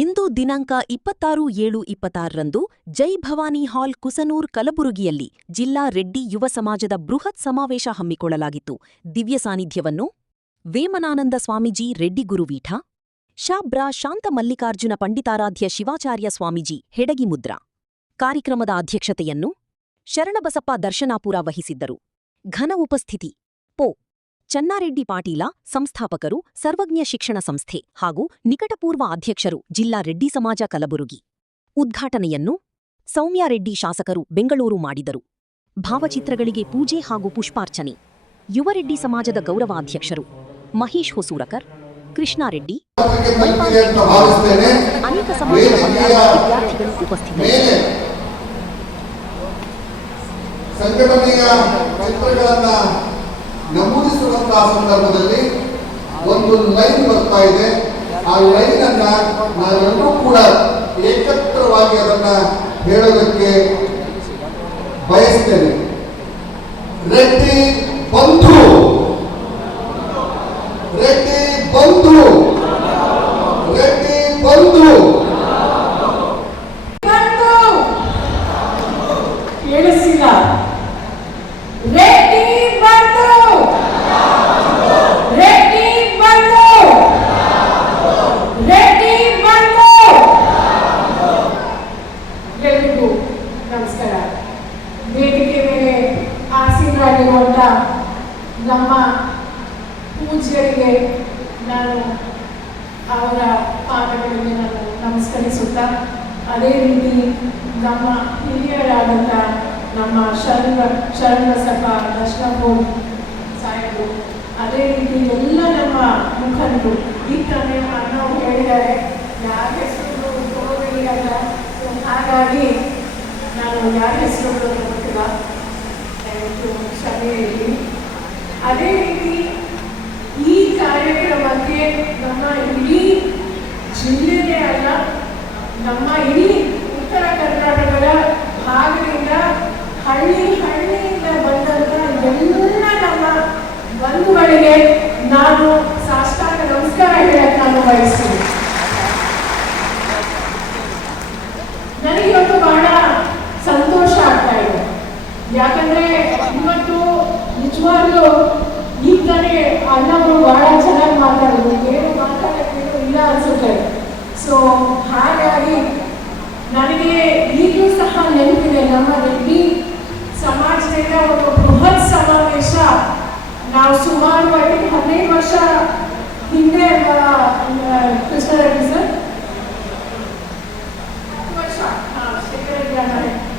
ಇಂದು ದಿನಾಂಕ 26/7/26ರಂದು ಜೈ ಭವಾನಿ ಹಾಲ್ ಕುಸನೂರ್ ಕಲಬುರಗಿಯಲ್ಲಿ ಜಿಲ್ಲಾ ರೆಡ್ಡಿ ಯುವ ಸಮಾಜದ ಬೃಹತ್ ಸಮಾವೇಶ ಹಮ್ಮಿಕೊಳ್ಳಲಾಗಿತ್ತು. ದಿವ್ಯ ಸಾನ್ನಿಧ್ಯವನ್ನು ವೇಮನಾನಂದ ಸ್ವಾಮೀಜಿ ರೆಡ್ಡಿ ಗುರುಪೀಠ, ಶಾ.ಬ್ರಾ. ಶಾಂತ ಮಲ್ಲಿಕಾರ್ಜುನ ಪಂಡಿತಾರಾಧ್ಯ ಶಿವಾಚಾರ್ಯ ಸ್ವಾಮೀಜಿ ಹೆಡಗಿಮುದ್ರ. ಕಾರ್ಯಕ್ರಮದ ಅಧ್ಯಕ್ಷತೆಯನ್ನು ಶರಣಬಸಪ್ಪ ದರ್ಶನಾಪುರ ವಹಿಸಿದ್ದರು. ಘನ ಉಪಸ್ಥಿತಿ ಪೊ. ಚನ್ನಾರೆಡ್ಡಿ ಪಾಟೀಲ, ಸಂಸ್ಥಾಪಕರು, ಸರ್ವಜ್ಞ ಶಿಕ್ಷಣ ಸಂಸ್ಥೆ ಹಾಗೂ ನಿಕಟಪೂರ್ವ ಅಧ್ಯಕ್ಷರು, ಜಿಲ್ಲಾ ರೆಡ್ಡಿ ಸಮಾಜ ಕಲಬುರಗಿ. ಉದ್ಘಾಟನೆಯನ್ನು ಸೌಮ್ಯಾರೆಡ್ಡಿ ಶಾಸಕರು ಬೆಂಗಳೂರು ಮಾಡಿದರು. ಭಾವಚಿತ್ರಗಳಿಗೆ ಪೂಜೆ ಹಾಗೂ ಪುಷ್ಪಾರ್ಚನೆ. ಯುವರೆಡ್ಡಿ ಸಮಾಜದ ಗೌರವಾಧ್ಯಕ್ಷರು ಮಹೇಶ್ ಹೊಸೂರಕರ್, ಕೃಷ್ಣಾರೆಡ್ಡಿ, ಅನೇಕ ಸಮಾಜದ ವಿದ್ಯಾರ್ಥಿಗಳು ಉಪಸ್ಥಿತರಿದ್ದರು. ಸಂಘಟನೆಯ ಚಿತ್ರಗಳನ್ನು ನಮೂದಿಸುವಂತಹ ಸಂದರ್ಭದಲ್ಲಿ ಒಂದು ಲೈನ್ ಬರ್ತಾ ಇದೆ. ಆ ಲೈನ್ ಅನ್ನ ನಾವೆಲ್ಲರೂ ಕೂಡ ಏಕತ್ರವಾಗಿ ಅದನ್ನ ಹೇಳೋದಕ್ಕೆ ಬಯಸ್ತೇನೆ. ರೆಡ್ಡಿ ಬಂಧು, ರೆಡ್ಡಿ ಬಂಧು, ರೆಡ್ಡಿ ಬಂಧು. ಕೇಳಿಸಿಲ್ಲ. ರೆಡ್ಡಿ ಬಂಧು, ರೆಡ್ಡಿ ಬಂಧು, ರೆಡ್ಡಿ ಬಂಧು. ಎಲ್ಲರಿಗೂ ನಮಸ್ಕಾರ. ವೇದಿಕೆ ಮೇಲೆ ಆಸೀನರಾಗಿರುವಂತ ನಮ್ಮ ಪೂಜ್ಯರಿಗೆ ನಾನು ಅವರ ಪಾದಗಳಿಗೆ ನಾನು ನಮಸ್ಕರಿಸುತ್ತಾ, ಅದೇ ರೀತಿ ನಮ್ಮ ಹಿರಿಯರಾದಂಥ ನಮ್ಮ ಶರಣಬಸಪ್ಪ ದರ್ಶನಾಪುರ ಸಾಹೇಬರು, ಅದೇ ರೀತಿ ಎಲ್ಲ ನಮ್ಮ ಮುಖಂಡರು. ಈಗ ತಾನೇ ನಾವು ಹೇಳಿದ್ದಾರೆ ಯಾರ ಹೆಸರು ಕೊಡೋದಿಲ್ಲ, ಹಾಗಾಗಿ ನಾನು ಯಾರ ಹೆಸರು ಗೊತ್ತಿಲ್ಲ, ದಯವಿಟ್ಟು ಕ್ಷಮೆಯಲ್ಲಿ. ಅದೇ ರೀತಿ ಈ ಕಾರ್ಯಕ್ರಮಕ್ಕೆ ನಮ್ಮ ಇಡೀ ಜಿಲ್ಲೆನೇ ಅಲ್ಲ, ನಮ್ಮ ಇಡೀ ಉತ್ತರ ಕರ್ನಾಟಕದ ಭಾಗದಿಂದ ಹಳ್ಳಿಯಿಂದ ಬಂದಂತ ಎಲ್ಲ ನಮ್ಮ ಬಂಧುಗಳಿಗೆ ನಾನು ಸಾಷ್ಟಾಂಗ ನಮಸ್ಕಾರ ಹೇಳಕ್ಕೆ ನಾನು ಬಯಸ್ತೀನಿ. ನನಗಿವತ್ತು ಬಹಳ ಸಂತೋಷ ಆಗ್ತಾ ಇದೆ. ಯಾಕಂದ್ರೆ ಇವತ್ತು ನಿಜವಾಗ್ಲೂ ಈಗ ತಾನೇ ಅಣ್ಣವರು ಬಹಳ ಚೆನ್ನಾಗಿ ಮಾತಾಡೋದು, ಏನು ಮಾತಾಡೋದು ಇಲ್ಲ ಅನ್ಸುತ್ತೆ. ಸೊ ಹಾಗಾಗಿ ನನಗೆ ಈಗಲೂ ಸಹ ನೆನಪಿದೆ, ನಮ್ಮ ರೆಡ್ಡಿ ಸಮಾಜದಿಂದ ಒಂದು ಬೃಹತ್ ಸಮಾವೇಶ ನಾವು ಸುಮಾರು 15 ವರ್ಷ ಹಿಂದೆ ಕೃಷ್ಣರೆಡ್ಡಿ ಸರ್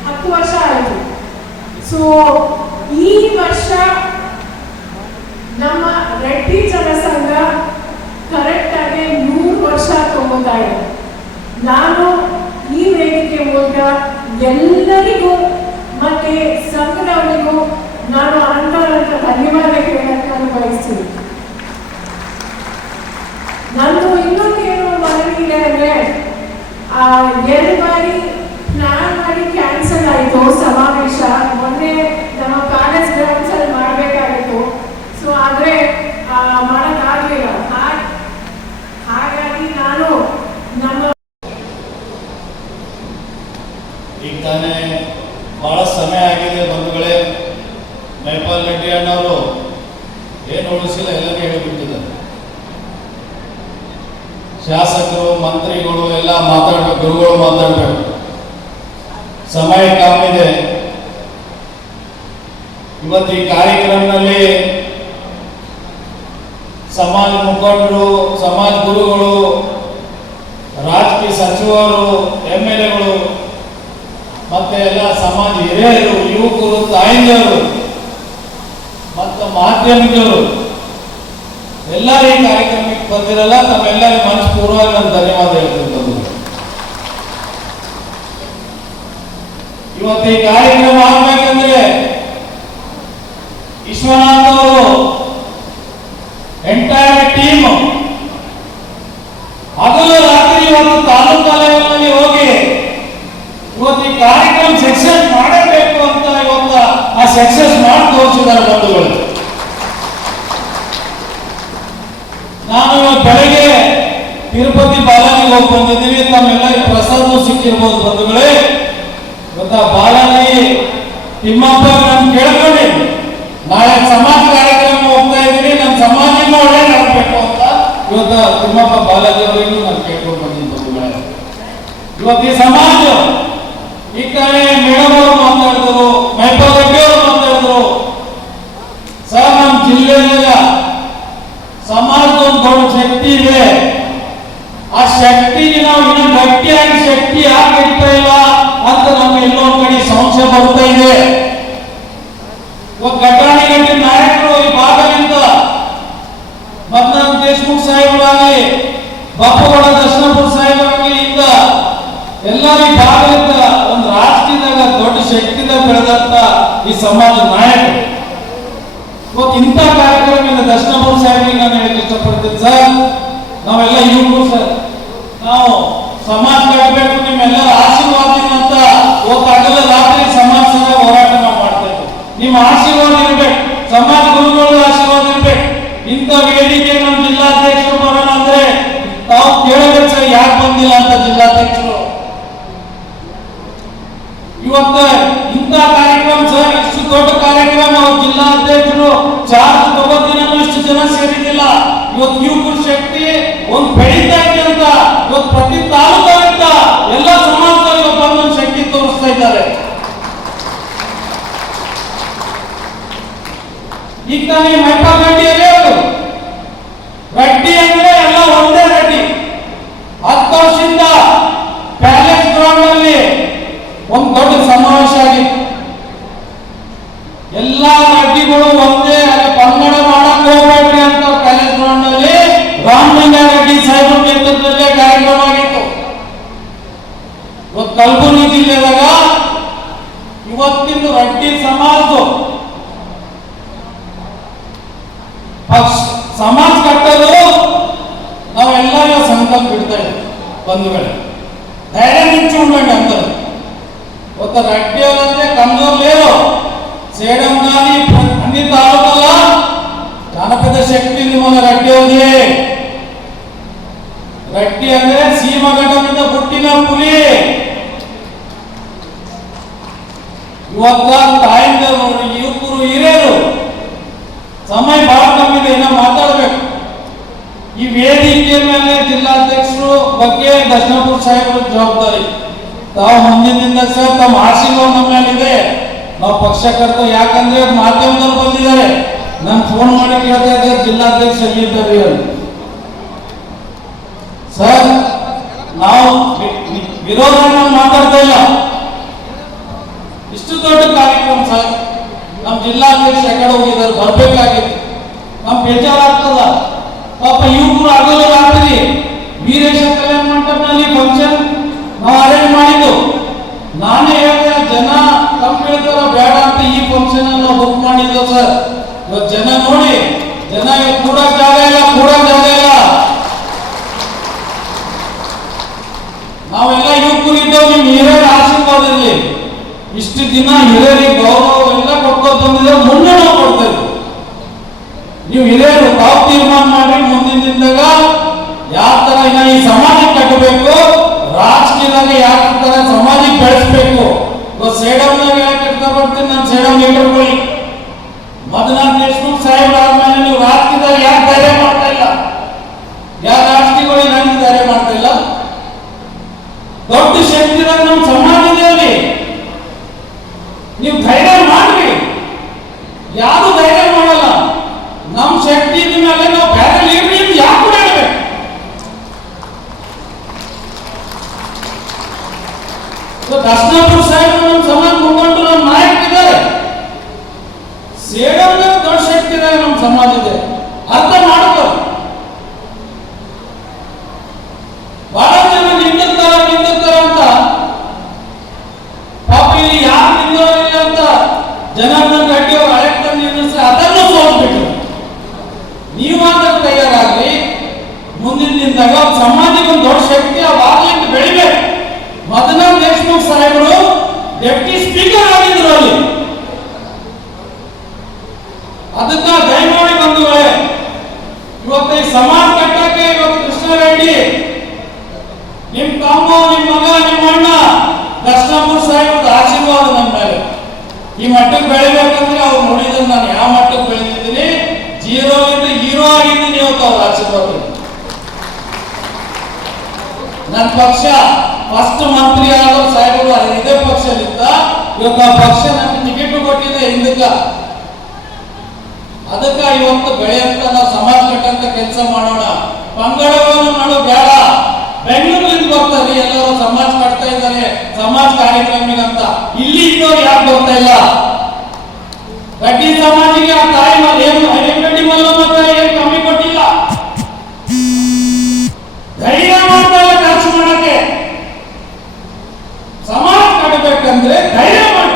10 ವರ್ಷ ಆಯಿತು. ಸೊ ಈ ವರ್ಷ ನಮ್ಮ ರೆಡ್ಡಿ ಜನಸಂಘ ಕರೆಕ್ಟ್ ಆಗಿ 100 ವರ್ಷ ತುಂಬುತ್ತಾ ಇದೆ. ನಾನು ಈ ವೇದಿಕೆ ಮೂಲಕ ಎಲ್ಲರಿಗೂ ಮತ್ತೆ ಸಂಘದವರಿಗೂ ನಾನು ಅನಂತ ಧನ್ಯವಾದ ಹೇಳಕ್ಕೆ ನಾನು ಬಯಸ್ತೀನಿ. ನಂದು ಇನ್ನೊಂದೇನು ಮನವಿ ಇದೆ ಅಂದ್ರೆ, 2 ಬಾರಿ ಪ್ಲಾನ್ ಮಾಡಿ ಕ್ಯಾನ್ಸಲ್ ಆಯಿತು ಸಮಾವೇಶ. ಮೊನ್ನೆ ನಮ್ಮ ಪ್ಯಾಲೇಸ್ ಗ್ರೌಂಡ್ಸ್ ಅಲ್ಲಿ ಮಾಡಬೇಕಾಗಿತ್ತು. ಸೊ ಆದ್ರೆ ಮಾಡೋಕ್ಕಾಗಲಿಲ್ಲ. ಹಾಗಾಗಿ ನಾನು ನಮ್ಮ ಈಗ ತಾನೇ ಬಹಳ ಸಮಯ ಆಗಿದೆ ಬಂಧುಗಳೇ. ಮೈಪಾಲ್ ರೆಡ್ಡಿ ಅಣ್ಣವರು ಏನು ಉಳಿಸಿಲ್ಲ, ಎಲ್ಲರೂ ಹೇಳಿಬಿಟ್ಟಿದ್ದಾರೆ. ಶಾಸಕರು, ಮಂತ್ರಿಗಳು ಎಲ್ಲ ಮಾತಾಡ್ಬೇಕು, ಗುರುಗಳು ಮಾತಾಡ್ಬೇಕು. ಸಮಯ ಕಮ್ಮಿದೆ. ಇವತ್ತು ಈ ಕಾರ್ಯಕ್ರಮದಲ್ಲಿ ಸಮಾಜ ಮುಖಂಡರು, ಸಮಾಜ ಗುರುಗಳು, ರಾಜಕೀಯ ಸಚಿವರು, MLAಗಳು ಮತ್ತೆ ಎಲ್ಲ ಸಮಾಜ ಹಿರಿಯರು, ಯುವಕರು, ತಾಯಂದಿರು ಮತ್ತು ಮಾಧ್ಯಮಿಕರು ಎಲ್ಲರೂ ಈ ಕಾರ್ಯಕ್ರಮಕ್ಕೆ ಬಂದಿರಲ್ಲ. ತಮ್ಮೆಲ್ಲರಿಗೂ ಮನಸ್ಪೂರ್ವವಾಗಿ ನಾನು ಧನ್ಯವಾದ ಹೇಳ್ತೀನಿ. ಇವತ್ತು ಈ ಕಾರ್ಯಕ್ರಮ ಆಗ್ಬೇಕಂದ್ರೆ ವಿಶ್ವನಾಥ್ ಅವರು ಎಂಟೈರ್ ಟೀಮ್ ಹಗಲು ರಾತ್ರಿ ಇವತ್ತು ತಾಲೂಕು ಲೆವೆಲ್ನಲ್ಲಿ ಹೋಗಿ ಇವತ್ತು ಈ ಕಾರ್ಯಕ್ರಮ ಸಕ್ಸಸ್ ಮಾಡಬೇಕು ಅಂತ ಇವತ್ತು ಆ ಸಕ್ಸಸ್ ಮಾಡಿ ತೋರಿಸಿದ್ದಾರೆ ಬಂಧುಗಳು. ನಾನು ಇವತ್ತು ಬೆಳಗ್ಗೆ ತಿರುಪತಿ ಬಾಲಾಜಿಗೆ ಹೋಗಿ ಬಂದಿದ್ದೆ. ಹೋಗಿದ್ದೀವಿ, ತಮ್ಮೆಲ್ಲ ಪ್ರಸಾದ ಸಿಕ್ಕಿರ್ಬೋದು ಬಂಧುಗಳೇ. ಗೊತ್ತಾ, ಬಾಲಾಜಿ ತಿಮ್ಮಪ್ಪ ನಾನು ಕೇಳ್ಕೊಂಡೆ, ನಾಳೆ ಸಮಾಜ ಕಾರ್ಯಕ್ರಮ ಹೋಗ್ತಾ ಇದ್ದೀನಿ, ನನ್ನ ಸಮಾಜಕ್ಕೂ ಒಳ್ಳೇದಾಗಬೇಕು ಅಂತ ಇವತ್ತ ತಿಮ್ಮಪ್ಪ ಬಾಲಾಜಿ ಅವರಿಗೂ ನಾನು ಕೇಳ್ಕೊಂಡು ಬಂದಿದ್ದೀನಿ ಬಂಧುಗಳೇ. ಇವತ್ತು ಈ ಸಮಾಜ ಈ ಕಡೆ ಮೇಡಮ್ ಅವರು ಮಾತಾಡಿದ್ರು, ಮೈಪಾಲ್ ರೆಡ್ಡಿ ಅವರು ಮಾತಾಡಿದ್ರು. ಸರ್, ನಮ್ಮ ಜಿಲ್ಲೆಯ ಸಮಾಜದ ಒಂದು ದೊಡ್ಡ ಶಕ್ತಿ ಇದೆ. ಆ ಶಕ್ತಿಗೆ ನಾವು ಇನ್ನೂ ಗಟ್ಟಿಯಾಗಿ ಶಕ್ತಿ ಯಾಕೆ ಇಡ್ತಾ ಇಲ್ಲ ಅಂತ ನಮ್ಗೆ ಎಲ್ಲೋ ಒಂದ್ ಕಡೆ ಸಂಶಯ ಬರ್ತಾ ಇದೆ. ಘಟಾಣಿ ಗಟ್ಟಿ ನಾಯಕರು ಈ ಭಾಗದಿಂದ ಮದ್ನಾಥ್ ದೇಶಮುಖ್ ಸಾಹೇಬರಾಗಲಿ, ಬಾಪುಗೌಡ ದರ್ಶನಪುರ ಸಾಹೇಬರಾಗಲಿ, ಇಂದ ಎಲ್ಲ ಈ ಭಾಗದಿಂದ ಒಂದು ರಾಷ್ಟ್ರದಾಗ ದೊಡ್ಡ ಶಕ್ತಿದಾಗ ಬೆಳೆದಂತ ಈ ಸಮಾಜ ನಾಯಕರು. ಇಂಥ ಕಾರ್ಯಕ್ರಮ ದರ್ಶನಪುರ ಸಾಹೇಬರಿಗೆ ನಾನು ಹೇಳಕ್ಕೆ ಇಷ್ಟಪಡ್ತೀನಿ. ಸರ್, ನಾವೆಲ್ಲ ಯುವಕರು ಸರ್, ನಾವು ಸಮಾಜ ಕಟ್ಟಬೇಕು, ನಿಮ್ಮೆಲ್ಲರ ಆಶೀರ್ವಾದದಿಂದ ಅಂತ ಹಗಲ ರಾತ್ರಿ ಸಮಾಜ ಸೇವೆ ಹೋರಾಟ ನಾವು ಮಾಡ್ತಾ ಇದ್ದೀವಿ. ನಿಮ್ಮ ಆಶೀರ್ವಾದ ಇರ್ಬೇಕು, ಸಮಾಜ ಗುರುಗಳ ಆಶೀರ್ವಾದ ಇರ್ಬೇಕು. ಇಂಥ ವೇದಿಕೆ ನಮ್ಮ ಜಿಲ್ಲಾಧ್ಯಕ್ಷರು ಬರೋಣ ಅಂದ್ರೆ ತಾವು ಕೇಳಬೇಕು ಸರ್, ಯಾಕೆ ಬಂದಿಲ್ಲ ಅಂತ ಜಿಲ್ಲಾಧ್ಯಕ್ಷರು. ಇವತ್ತು ಇಂಥ ಕಾರ್ಯಕ್ರಮ ಸರ್, ಇಷ್ಟು ದೊಡ್ಡ ಕಾರ್ಯಕ್ರಮ ಅವ್ರ ಜಿಲ್ಲಾಧ್ಯಕ್ಷರು ಚಾರ್ಜ್ ತಗೋದಿನ ಇಷ್ಟು ಜನ ಸೇರಿದಿಲ್ಲ. ಇವತ್ತು ಯುವಕರ ಶಕ್ತಿ ಒಂದು ಬೆಳೀತಾ ಇದೆ ಅಂತ ಇವತ್ತು ಪ್ರತಿ ತಾಲೂಕಿಂದ ಎಲ್ಲ ಸಮಾಜದಲ್ಲಿ ಬಂದು ಶಕ್ತಿ ತೋರಿಸ್ತಾ ಇದ್ದಾರೆ. ಈಗ ತಾನೇ ಮೈಪಾಲ್ ರೆಡ್ಡಿ ಅವರು ರೆಡ್ಡಿ ಅಂದ್ರೆ ಎಲ್ಲ ಒಂದೇ ರೆಡ್ಡಿ. 10 ವರ್ಷದಿಂದ ಪ್ಯಾಲೇಸ್ ಗ್ರೌಂಡ್ ಅಲ್ಲಿ ಒಂದು ದೊಡ್ಡ ಸಮಾವೇಶ ಆಗಿತ್ತು. ಎಲ್ಲಾ ರೆಡ್ಡಿಗಳು ಒಂದೇ, ಅಲ್ಲಿ ಪಂಗಡ ಮಾಡಕ್ ಹೋಗ್ಬೇಡ್ರಿ ಅಂತ ಪ್ಯಾಲೇಸ್ ಗ್ರೌಂಡ್ ನಲ್ಲಿ ರಾಮಲಿಂಗ ರೆಡ್ಡಿ ಸಾಹೇಬರ ನೇತೃತ್ವದಲ್ಲೇ ಕಾರ್ಯಕ್ರಮ ಆಗಿತ್ತು. ಇವತ್ತು ಕಲಬುರಗಿ ಜಿಲ್ಲೆದಾಗ ಇವತ್ತಿನ ರೆಡ್ಡಿ ಸಮಾಜ ಸಮಾಜ ಕಟ್ಟಲು ನಾವೆಲ್ಲ ಸಂಕಲ್ಪ ಬಿಡ್ತಾ ಇದ್ದೀವಿ ಬಂಧುಗಳೇ. ಧೈರ್ಯ ನಿಂಚು ఉండండి అందరూ. ఒక రెడ్డి అంటే కమజోర్ లేరు. చేయడం కానీ అన్ని తాలూకాల చాలా పెద్ద శక్తి ఉంది మన రెడ్డి ఉంది. రెడ్డి అంటే సీమగడ్డ మీద పుట్టిన పులి. ಇವತ್ತ ತಾಯಿಂದರು ಯುವಕರು ಹಿರಿಯರು ಸಮಯ ಬಹಳ ಕಮ್ಮಿ ಇದೆ, ಏನೋ ಮಾತಾಡಬೇಕು. ಈ ವೇದಿಕೆ ಮೇಲೆ ಜಿಲ್ಲಾಧ್ಯಕ್ಷರು ಬಗ್ಗೆ ದರ್ಶನಪುರ ಸಾಹೇಬರ ಜವಾಬ್ದಾರಿ. ತಾವು ಮುಂದಿನಿಂದ ಸರ್ ತಮ್ಮ ಆಶೀರ್ವಾದ ನಮ್ಮ ಮೇಲಿದೆ. ನಾವು ಪಕ್ಷಕರ್ತ, ಯಾಕಂದ್ರೆ ಮಾಧ್ಯಮದವರು ಬಂದಿದ್ದಾರೆ, ನಾನು ಫೋನ್ ಮಾಡಿ ಕೇಳ್ತಾ ಇದ್ದೆ ಜಿಲ್ಲಾಧ್ಯಕ್ಷ ಎಲ್ಲಿದ್ದಾರೆ ಅಂತ. ಸರ್, ನಾವು ವಿರೋಧ ಮಾತಾಡ್ತಾ ಇಲ್ಲ. ಇಷ್ಟು ದೊಡ್ಡ ಕಾರ್ಯಕ್ರಮ ಸರ್, ನಮ್ಮ ಜಿಲ್ಲಾಧ್ಯಕ್ಷ ಎಕಡೆ ಹೋಗಿದ್ದಾರೆ, ಬರ್ಬೇಕಾಗಿತ್ತು. ನಮ್ ಬೇಜಾರಾಗ್ತದ. ಪಾಪ ಯುವಕರು ಆಗಲ್ಲ ರಾತ್ರಿ ವೀರೇಶ ಕಲ್ಯಾಣ ಮಂಟಪದಲ್ಲಿ ಫಂಕ್ಷನ್ ನಾವು ಅರೇಂಜ್ ಮಾಡಿದ್ದು. ನಾನೇ ಹೇಳಿದೆ, ಜನ ಕಮ್ಮಿ ಹೇಳ್ತಾರ ಬೇಡ ಅಂತ ಈ ಫಂಕ್ಷನ್ ನಾವು ಬುಕ್ ಮಾಡಿದ್ದು ಸರ್. ಇವತ್ತು ಜನ ನೋಡಿ, ಜನ ಕೂಡ ಜಾಗ ಇಲ್ಲ, ಕೂಡ ಜಾಗ ಇಲ್ಲ. ನಾವೆಲ್ಲ ಯುವಕರು ಇದ್ದೇವೆ, ನಿಮ್ ಹಿರಿಯರ ಆಶೀರ್ವಾದ ಇರಲಿ. ಇಷ್ಟು ದಿನ ಹಿರಿಯರಿಗೆ ಗೌರವ ಎಲ್ಲ ಕೊಟ್ಕೊಂಡು ಬಂದಿದ್ರೆ ಮುಂದೆ ನಾವು ಕೊಡ್ತೇವೆ. ನೀವು ಹಿರಿಯರು ತಾವು ತೀರ್ಮಾನ ಮಾಡಿ ಮುಂದಿನ ದಿನದಾಗ ಯಾವ ತರ ಈ ಸಮಾಜ ಕಟ್ಟಬೇಕು, ರಾಜಕೀಯದಾಗ ಯಾವ ತರ ಸಮಾಜಕ್ಕೆ ಬೆಳೆಸಬೇಕು. ಸೇಡಮ್ನಾಗ ಯಾಕೆ ಇಷ್ಟಪಡ್ತೀನಿ, ನಾನು ಸೇಡಮ್ ಇಟ್ಕೊಳ್ಳಿ. ಮದ್ನಾಥ್ ದೇಶಮುಖ್ ಸಾಹೇಬ್ ಆದ್ಮೇಲೆ ನೀವು ರಾಜಕೀಯದಾಗ ಯಾಕೆ ಧೈರ್ಯ ಮಾಡ್ತಾ ಇಲ್ಲ? ಯಾರ ರಾಜಕೀಯಗಳು ನನಗೆ ಧೈರ್ಯ ಮಾಡ್ತಾ ಇಲ್ಲ? ದೊಡ್ಡ ಶಕ್ತಿದಾಗ ನಮ್ಮ ಸಮಾಜ ಇದೆಯಲ್ಲಿ ನೀವು ಧೈರ್ಯ ಮಾಡ್ರಿ. ಯಾರು ಧೈರ್ಯ ಮಾಡಲ್ಲ. ನಮ್ಮ ಶಕ್ತಿ ಇದ ಮೇಲೆ ನಾವು ಬೇರೆ ಲೀಡರ್ ಯಾಕೆ ಮಾಡಬೇಕು? ದರ್ಶನಪುರ ಸಾಹೇಬ್ ನಮ್ಮ ಸಮಾಜ ಮುಖಂಡರು, ನಮ್ಮ ನಾಯಕರಿದ್ದಾರೆ. ಸೇಡಂಗ ದೊಡ್ಡ ಶಕ್ತಿ ಇದೆ ನಮ್ಮ ಸಮಾಜ ಇದೆ, ಅರ್ಥ ಮಾಡ್ಕೊ. ಬಹಳ ಜನ ನಿಂದಿರ್ತಾರ ಅಂತ ಪಾಪ ಇಲ್ಲಿ ಯಾರು ನಿಂದಿರೋದಿಲ್ಲ ಅಂತ ಜನಾರ್ದನ್ ರೆಡ್ಡಿ ಅವರು ಅಲೆಕ್ಟ್ ನಿಂದಿರ್ಸಿ ಅದನ್ನು ಸೋಲ್ಬಿಟ್ರು. ನೀವಾದ್ರೂ ತಯಾರಾಗ್ಲಿ. ಮುಂದಿನ ದಿನದಾಗ ಸಮಾಜಕ್ಕೆ ಒಂದು ದೊಡ್ಡ ಶಕ್ತಿ ಅವಾಗಲಿಂದ ಬೆಳಿಬೇಕು. ಮದ್ನಾಥ್ ದೇಶಮುಖ್ ಸಾಹೇಬರು ಡೆಪ್ಟಿ ಸ್ಪೀಕರ್ ಆಗಿದ್ರು ಅಲ್ಲಿ. ಅದಕ್ಕ ದಯಮಾಡಿ ಬಂಧುಗಳೇ, ತಮ್ಮ, ನಿಮ್ಮ ಮಗ, ನಿಮ್ಮ ಅಣ್ಣ ದರ್ಶನಪುರ ಸಾಹೇಬ್ ಆಶೀರ್ವಾದ ನನ್ನ ಮೇಲೆ. ಈ ಮಟ್ಟಕ್ಕೆ ಬೆಳಿಬೇಕಂದ್ರೆ ಅವ್ರು ನೋಡಿದ್ರೆ ನಾನು ಯಾವ ಮಟ್ಟಕ್ಕೆ ಬೆಳೆದಿದ್ದೀನಿ, ಜೀರೋ ಇಂದ ಹೀರೋ ಆಗಿದ್ದೀನಿ ಇವತ್ತು ಅವ್ರ ಆಶೀರ್ವಾದ. ನನ್ನ ಪಕ್ಷ ಫಸ್ಟ್ ಮಂತ್ರಿ ಆದ ಸಾಹೇಬರು ಇದೇ ಪಕ್ಷದಿಂದ, ಇವತ್ತು ಆ ಪಕ್ಷ ನನಗೆ ಟಿಕೆಟ್ ಕೊಟ್ಟಿದೆ ಹಿಂದಕ್ಕ. ಅದಕ್ಕ ಇವತ್ತು ಬೆಳೆಯಂತ ನಾವು ಸಮಾಜ ಕಟ್ಟಂತ ಕೆಲಸ ಮಾಡೋಣ. ಪಂಗಡಗಳನ್ನು ಮಾಡೋ ಬೇಡ. ಬೆಂಗಳೂರಿಂದ ಬರ್ತಾರೆ ಎಲ್ಲರೂ ಸಮಾಜ ಕಟ್ತಾ ಇದ್ದಾರೆ, ಸಮಾಜ ಕಾರ್ಯಕ್ರಮಗಂತ. ಇಲ್ಲಿ ಇದ್ದವ್ರು ಯಾಕೆ ಬರ್ತಾ ಇಲ್ಲ? ರೆಡ್ಡಿ ಸಮಾಜಿಗೆ ಆ ತಾಯಿ ರೆಡ್ಡಿ ಮಲ್ಲಮ್ಮ ತಾಯಿ ಏನು ಕಮ್ಮಿ ಕೊಟ್ಟಿಲ್ಲ. ಧೈರ್ಯ ಮಾಡ್ತಾ ಇಲ್ಲ ಖರ್ಚು ಮಾಡಕ್ಕೆ. ಸಮಾಜ ಕಟ್ಟಬೇಕಂದ್ರೆ ಧೈರ್ಯ ಮಾಡಿ.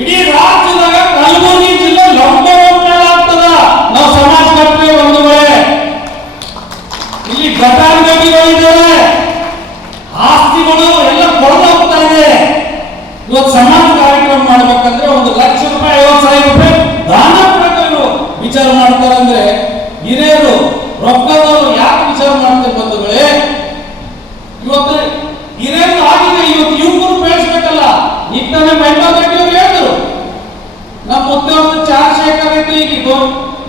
ಇಡೀ ರಾಜ್ಯದಾಗ ಕಲಬುರಗಿ ಜಿಲ್ಲೆ ಲಂಬ ಆಗ್ತದ. ನಾವು ಸಮಾಜ ಕಟ್ಟಬೇಕು ಬಂಧುಗಳೇ. ಇಲ್ಲಿ ಘಟಾನುಘಟಿಗಳಿದ್ದಾರೆ, ಆಸ್ತಿಗಳು ಎಲ್ಲ ಕೊಡದ ಹೋಗ್ತಾ ಇದೆ. ಇವತ್ತು ಸಮಾಜ ಕಾರ್ಯಕ್ರಮ ಮಾಡ್ಬೇಕಂದ್ರೆ 1,00,000 ರೂಪಾಯಿ 50,000 ರೂಪಾಯಿ ದಾನ ಕೊಡಬೇಕು ವಿಚಾರ ಮಾಡ್ತಾರಂದ್ರೆ ಹಿರಿಯರು ರೊಕ್ಕದವರು ಯಾಕೆ ವಿಚಾರ ಮಾಡ್ತಾರೆ ಬಂಧುಗಳೇ? ಇವತ್ತು ಹಿರಿಯರು ಆಗಿದೆ, ಇವತ್ತು ಯುವಕರು ಬೆಳೆಸ್ಬೇಕಲ್ಲ. ಈಗ ತಾನೇ ಬೆಂಗಳೂರು ಹೇಳಿದ್ರು ನಮ್ಮ ಮುದ್ದೆ ಒಂದು ಚಂದ್ರಶೇಖರ್ ರೆಡ್ಡಿ ಈಗ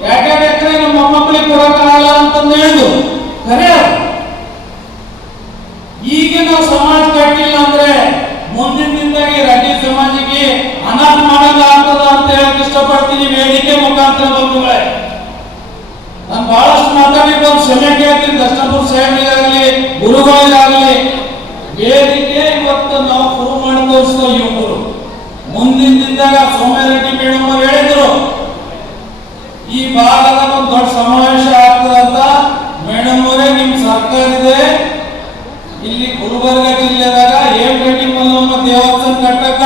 2 ಎಕರೆ ನಮ್ಮ ಮೊಮ್ಮಕ್ಕಳಿಗೆ ಕೊಡಕ್ಕಾಗಲ್ಲ ಅಂತಂದು ಹೇಳಿದ್ರು. ಖರೆ ಈಗ ನಾವು ಸಮಾಜ ಕಟ್ಟಿಲ್ಲ ಅಂದ್ರೆ ಮುಂದಿನ ದಿನದಾಗಿ ರೆಡ್ಡಿ ಸಮಾಜಿಗೆ ಅನಾಥ ಮಾಡಂಗ ಆಗ್ತದ ಅಂತ ಹೇಳಕ್ ಇಷ್ಟಪಡ್ತೀನಿ ವೇದಿಕೆ ಮುಖಾಂತರ ಬಂಧುಗಳೇ. ನಾನು ಬಹಳಷ್ಟು ಮಾತಾಡಿದ್ದು ಕ್ಷಮೆ ಕೇಳ್ತೀನಿ ದರ್ಶನಪುರ ಸಾಹೇಬರಿಗಾಗಲಿ ಗುರುಗಳಿಗಾಗಲಿ. ವೇದಿಕೆ ಇವತ್ತು ನಾವು ಪ್ರೂವ್ ಮಾಡಿ ತೋರಿಸ್ತೋ ಯುವಕರು. ಮುಂದಿನ ದಿನದಾಗ ಸೋಮ್ಯಾರೆಡ್ಡಿ ಮೇಡಮ್ ಅವರು ಹೇಳಿದ್ರು ಈ ಭಾಗದಾಗ ಒಂದು ದೊಡ್ಡ ಸಮಾವೇಶ ಆಗ್ತದಂತ. ಮೇಡಮ್ ಅವರೇ ನಿಮ್ ಸರ್ಕಾರ ಇದೆ, ಇಲ್ಲಿ ಗುಲ್ಬರ್ಗ ಜಿಲ್ಲೆದಾಗ ರೆಡ್ಡಿ ಮಲ್ಲಮ್ಮ ದೇವಸ್ಥಾನ ಕಟ್ಟಕ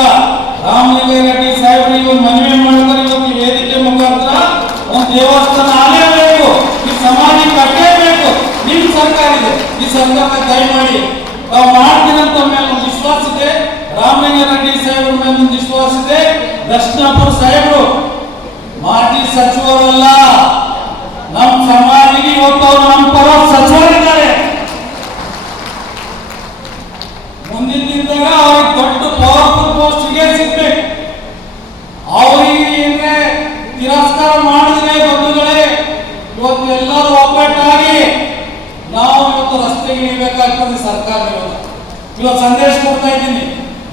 ರಾಮಲಿಂಗ ರೆಡ್ಡಿ ಸಾಹೇಬರಿಗೆ ಮನವಿ ಮಾಡ್ತಾರೆ. ಇವತ್ತು ವೇದಿಕೆ ಮುಖಾಂತರ ಒಂದು ದೇವಸ್ಥಾನ ಆಗಲೇಬೇಕು, ಈ ಸಮಾಜ ಕಟ್ಟಲೇಬೇಕು. ನಿಮ್ ಸರ್ಕಾರ ಇದೆ, ಈ ಸರ್ಕಾರದ ದಯಮಾಡಿ ನಾವು ಮಾಡ್ತೀನಂತ ಮೇಲೆ ಒಂದು ವಿಶ್ವಾಸ ಇದೆ. ರಾಮಲಿಂಗ ರೆಡ್ಡಿ ಸಾಹೇಬ್ರ ಮೇಲೆ ಒಂದು ವಿಶ್ವಾಸ ಇದೆ. ದರ್ಶನಪುರ ಸಾಹೇಬರು ಮಾಜಿ ಸಚಿವರಲ್ಲ, ನಮ್ಮ ಸಮಾಜಿಗೆ ಇವತ್ತು ಅವರು ನಮ್ಮ ಪರ ಸಚಿವರಿದ್ದಾರೆ. ಮುಂದಿನ ದಿನದಾಗ ಅವ್ರಿಗೆ ದೊಡ್ಡ ಪವರ್ಫುಲ್ ಪೋಸ್ಟ್ ಸಿಗ್ಬೇಕು. ಅವರಿಗೆ ತಿರಸ್ಕಾರ ಮಾಡಿದ್ರೆ ಬಂಧುಗಳೇ ಇವತ್ತು ಎಲ್ಲರೂ ಒಗ್ಗಟ್ಟಾಗಿ ನಾವು ಇವತ್ತು ರಸ್ತೆಗೆ ಇಳಿಬೇಕಾಗ್ತದೆ. ಸರ್ಕಾರ ಇವತ್ತು ಸಂದೇಶ ಕೊಡ್ತಾ ಇದ್ದೀನಿ.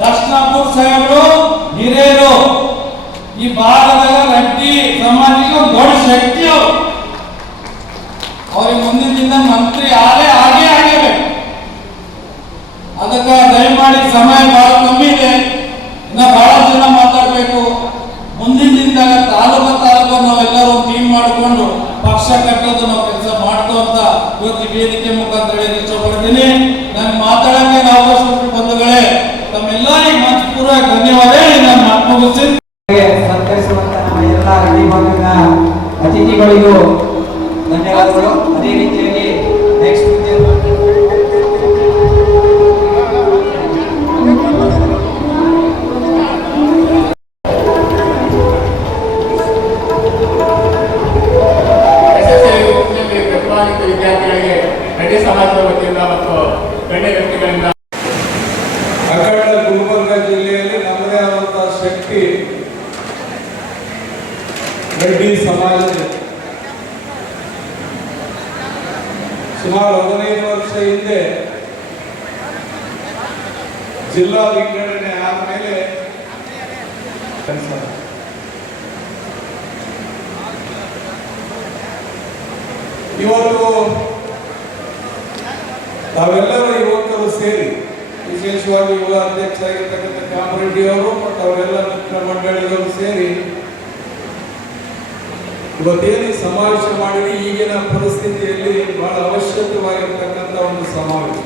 ದರ್ಶನಪುರ ಸಾಹೇಬರು ಹಿರಿಯರು, ಈ ಭಾಗದಾಗ ರೆಡ್ಡಿ ಸಮಾಜಿಗೆ ಒಂದು ದೊಡ್ಡ ಶಕ್ತಿ. ಅವ್ರಿಗೆ ಮುಂದಿನ ದಿನ ಮಂತ್ರಿ ಆಗೇಬೇಕು. ಅದಕ್ಕೆ ದಯಮಾಡಿ ಸಮಯ ಬಹಳ ಕಮ್ಮಿ ಇದೆ, ಇನ್ನ ಬಹಳ ಜನ ಮಾತಾಡಬೇಕು. ಮುಂದಿನ ದಿನದಾಗ ತಾಲೂಕು ನಾವೆಲ್ಲರೂ ಟೀಮ್ ಮಾಡಿಕೊಂಡು ಪಕ್ಷ ಕಟ್ಟೋದು ನಾವು ಕೆಲಸ ಮಾಡ್ತೋ ಅಂತ ಇವತ್ತು ವೇದಿಕೆ ಮುಖಾಂತರ ಹೇಳಿ ಇಷ್ಟಪಡ್ತೀನಿ. ನಾನು ಮಾತಾಡಕ್ಕೆ ಅವಕಾಶ ಕೊಟ್ಟು ಬಂಧುಗಳೇ ತಮ್ಮೆಲ್ಲರಿಗೂ ಮನಪೂರ್ವಕ ಧನ್ಯವಾದ. ನಾನು ಮಾತು ಮುಗಿಸ್ತೀನಿ. ಸತ್ಕರಿಸುವಂತ ನಮ್ಮ ಎಲ್ಲ ವಿಭಾಗದ ಅತಿಥಿಗಳಿಗೂ ಧನ್ಯವಾದಗಳು. ಅದೇ ರೀತಿಯಾಗಿ ನೆಕ್ಸ್ಟ್ ವಿದ್ಯಾರ್ಥಿಗಳಿಗೆ ರೆಡ್ಡಿ ಸಮಾಜದ ವತಿಯಿಂದ ಮತ್ತು ಗಣ್ಯ ವ್ಯಕ್ತಿಗಳಿಂದ ಅಖಂಡ ಗುಲ್ಬರ್ಗ ಜಿಲ್ಲೆಯಲ್ಲಿ ನಮ್ಮದೇ ಆದಂತಹ ಶಕ್ತಿ ರೆಡ್ಡಿ ಸಮಾಜ. ಸುಮಾರು 15 ವರ್ಷ ಹಿಂದೆ ಜಿಲ್ಲಾ ವಿಂಗಡಣೆ ಆದಮೇಲೆ ಇವತ್ತು ನಾವೆಲ್ಲರೂ ಯುವಕರು ಸೇರಿ, ವಿಶೇಷವಾಗಿ ಯುವ ಅಧ್ಯಕ್ಷರಾಗಿರ್ತಕ್ಕಂಥ ಕಾಮರೆಡ್ಡಿ ಅವರು ಮತ್ತು ಅವರೆಲ್ಲ ಮಿತ್ರ ಮಂಡಳಿಗಳು ಸೇರಿ ಇವತ್ತೇನು ಸಮಾವೇಶ ಮಾಡಿದ್ರೆ ಈಗಿನ ಪರಿಸ್ಥಿತಿಯಲ್ಲಿ ಬಹಳ ಅವಶ್ಯಕವಾಗಿರ್ತಕ್ಕಂಥ ಒಂದು ಸಮಾವೇಶ.